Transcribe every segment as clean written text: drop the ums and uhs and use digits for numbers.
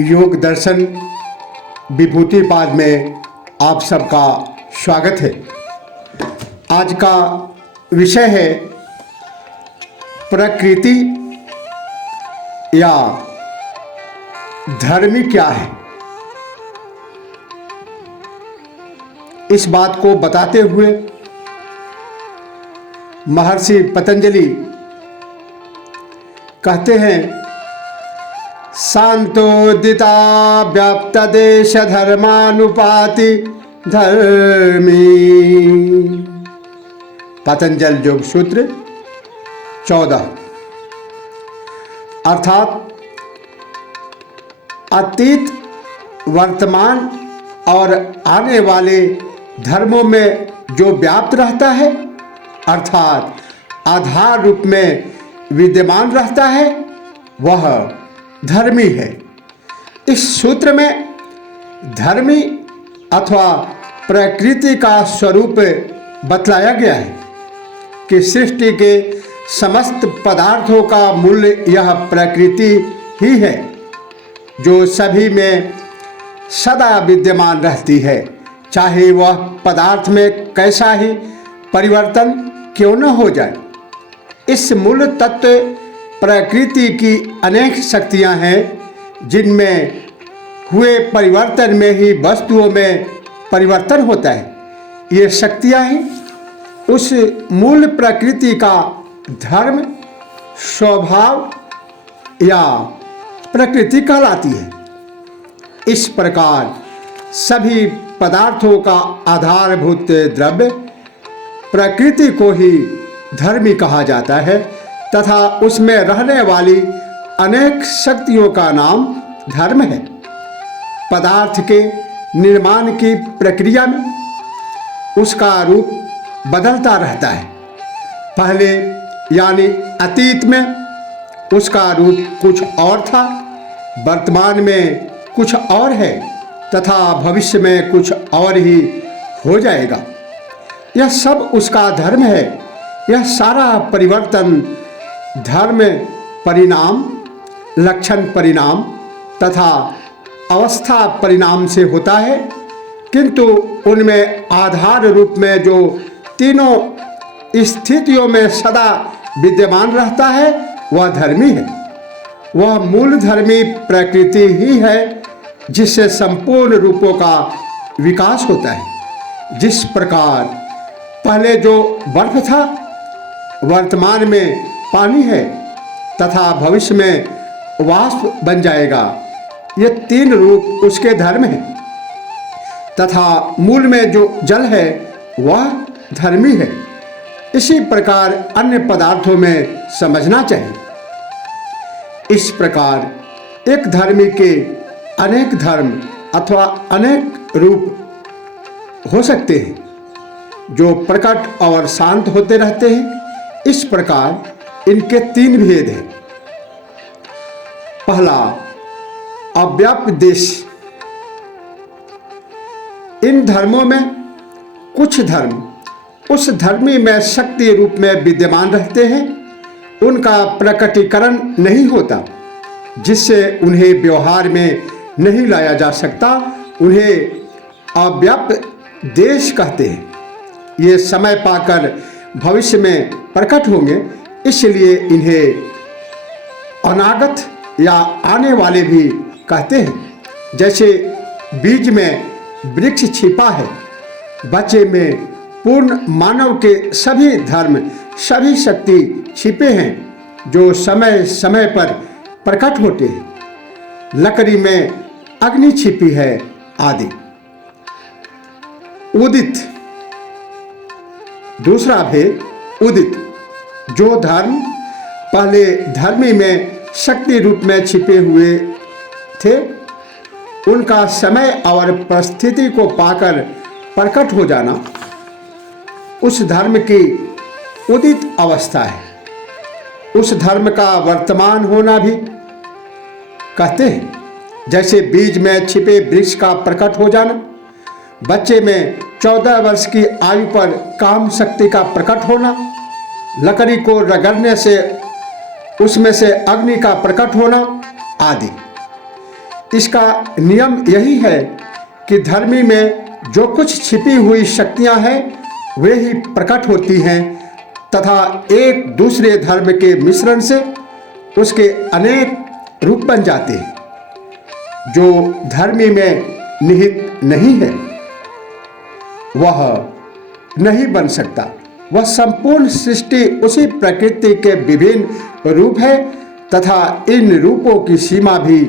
योग दर्शन विभूतिपाद में आप सबका स्वागत है। आज का विषय है प्रकृति या धर्म क्या है। इस बात को बताते हुए महर्षि पतंजलि कहते हैं, शांतोदिता व्याप्त देश धर्मानुपाति धर्मी। पतंजल योग सूत्र 14। अर्थात अतीत, वर्तमान और आने वाले धर्मों में जो व्याप्त रहता है, अर्थात आधार रूप में विद्यमान रहता है, वह धर्मी है। इस सूत्र में धर्मी अथवा प्रकृति का स्वरूप बतलाया गया है कि सृष्टि के समस्त पदार्थों का मूल यह प्रकृति ही है, जो सभी में सदा विद्यमान रहती है, चाहे वह पदार्थ में कैसा ही परिवर्तन क्यों न हो जाए। इस मूल तत्व प्रकृति की अनेक शक्तियां हैं, जिनमें हुए परिवर्तन में ही वस्तुओं में परिवर्तन होता है। ये शक्तियां ही उस मूल प्रकृति का धर्म, स्वभाव या प्रकृति कहलाती है। इस प्रकार सभी पदार्थों का आधारभूत द्रव्य प्रकृति को ही धर्मी कहा जाता है तथा उसमें रहने वाली अनेक शक्तियों का नाम धर्म है। पदार्थ के निर्माण की प्रक्रिया में उसका रूप बदलता रहता है। पहले यानी अतीत में उसका रूप कुछ और था, वर्तमान में कुछ और है तथा भविष्य में कुछ और ही हो जाएगा। यह सब उसका धर्म है। यह सारा परिवर्तन धर्म परिणाम, लक्षण परिणाम तथा अवस्था परिणाम से होता है, किंतु उनमें आधार रूप में जो तीनों स्थितियों में सदा विद्यमान रहता है, वह धर्मी है। वह मूल धर्मी प्रकृति ही है, जिससे संपूर्ण रूपों का विकास होता है। जिस प्रकार पहले जो बर्फ था, वर्तमान में पानी है तथा भविष्य में वाष्प बन जाएगा, ये तीन रूप उसके धर्म हैं। तथा मूल में जो जल है वह धर्मी है। इसी प्रकार अन्य पदार्थों में समझना चाहिए। इस प्रकार एक धर्मी के अनेक धर्म अथवा अनेक रूप हो सकते हैं, जो प्रकट और शांत होते रहते हैं। इस प्रकार इनके तीन भेद हैं। पहला, अव्याप्त देश। इन धर्मों में कुछ धर्म उस धर्मी में शक्ति रूप में विद्यमान रहते हैं। उनका प्रकटीकरण नहीं होता, जिससे उन्हें व्यवहार में नहीं लाया जा सकता। उन्हें अव्याप्त देश कहते हैं। ये समय पाकर भविष्य में प्रकट होंगे, इसलिए इन्हें अनागत या आने वाले भी कहते हैं। जैसे बीज में वृक्ष छिपा है, बच्चे में पूर्ण मानव के सभी धर्म, सभी शक्ति छिपे हैं, जो समय समय पर प्रकट होते हैं। लकड़ी में अग्नि छिपी है आदि। उदित। दूसरा भेद, उदित। जो धर्म पहले धर्मी में शक्ति रूप में छिपे हुए थे, उनका समय और परिस्थिति को पाकर प्रकट हो जाना उस धर्म की उदित अवस्था है। उस धर्म का वर्तमान होना भी कहते हैं। जैसे बीज में छिपे वृक्ष का प्रकट हो जाना, बच्चे में 14 वर्ष की आयु पर काम शक्ति का प्रकट होना, लकड़ी को रगड़ने से उसमें से अग्नि का प्रकट होना आदि। इसका नियम यही है कि धर्मी में जो कुछ छिपी हुई शक्तियां हैं वे ही प्रकट होती हैं तथा एक दूसरे धर्म के मिश्रण से उसके अनेक रूप बन जाते हैं। जो धर्मी में निहित नहीं है वह नहीं बन सकता। वह संपूर्ण सृष्टि उसी प्रकृति के विभिन्न रूप है तथा इन रूपों की सीमा भी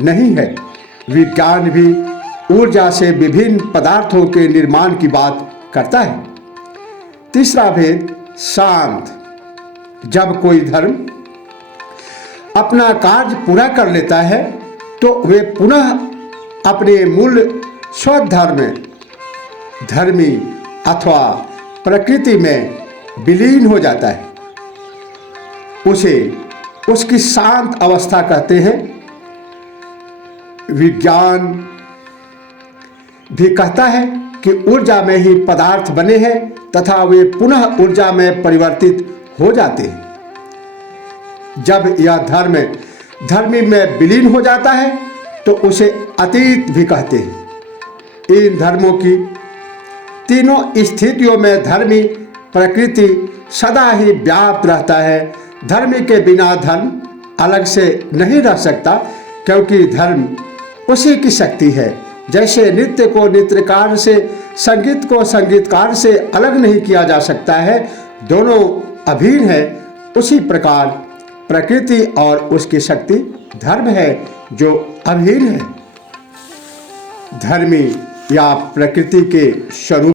नहीं है। विज्ञान भी ऊर्जा से विभिन्न पदार्थों के निर्माण की बात करता है। तीसरा भेद शांत। जब कोई धर्म अपना कार्य पूरा कर लेता है तो वे पुनः अपने मूल स्वधर्म धर्मी अथवा प्रकृति में विलीन हो जाता है। उसे उसकी शांत अवस्था कहते हैं। विज्ञान भी कहता है कि ऊर्जा में ही पदार्थ बने हैं तथा वे पुनः ऊर्जा में परिवर्तित हो जाते हैं। जब यह धर्मी में विलीन हो जाता है तो उसे अतीत भी कहते हैं। इन धर्मों की तीनों स्थितियों में धर्मी प्रकृति सदा ही व्याप्त रहता है। धर्मी के बिना धर्म अलग से नहीं रह सकता क्योंकि धर्म उसी की शक्ति है। जैसे नृत्य को नृत्यकार से, संगीत को संगीतकार से अलग नहीं किया जा सकता है, दोनों अभिन्न है, उसी प्रकार प्रकृति और उसकी शक्ति धर्म है जो अभिन्न है। धर्मी या प्रकृति के स्वरूप